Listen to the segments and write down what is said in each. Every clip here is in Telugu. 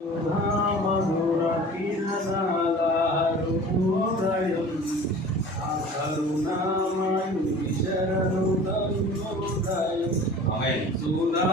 మధుర హృదయం ఆ కరుణామయుని శరణు తన్నుదయం ఆమేన్. సుధా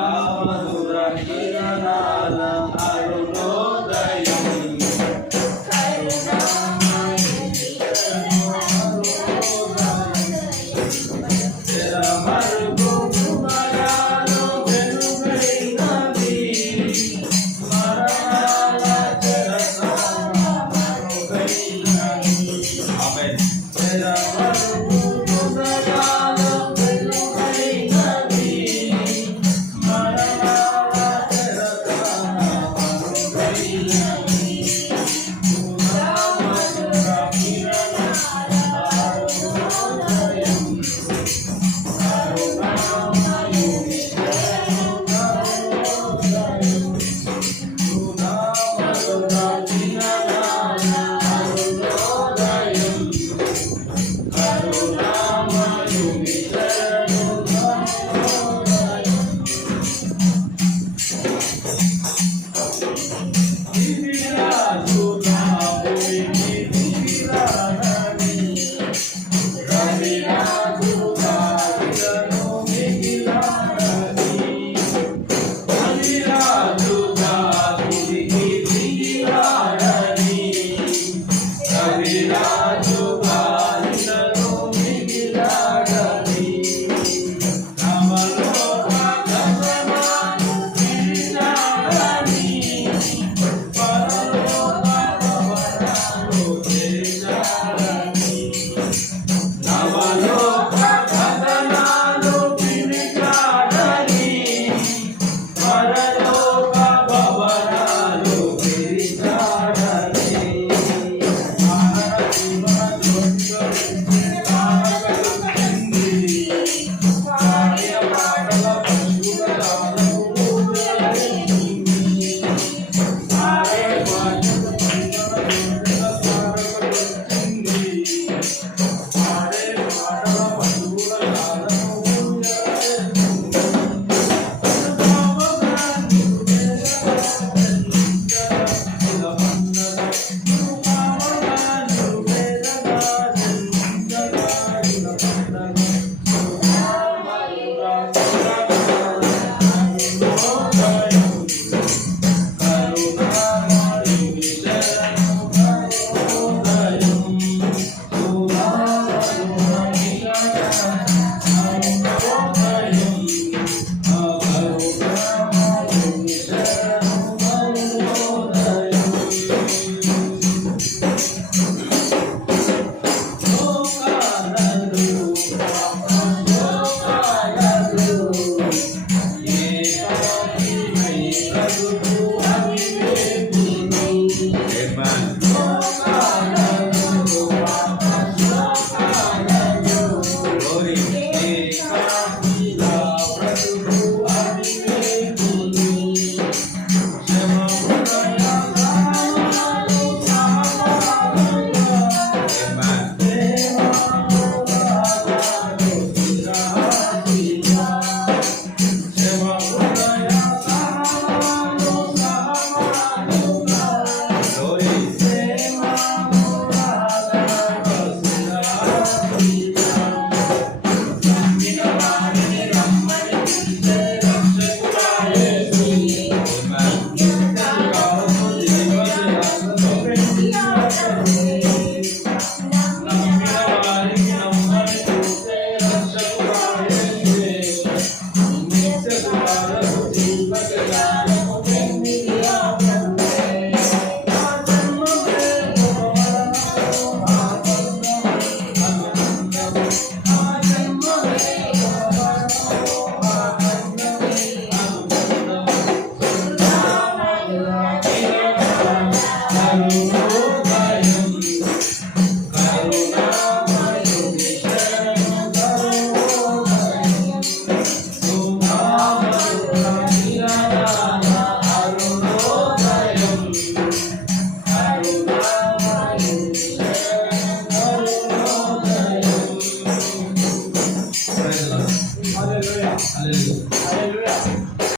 Abandon.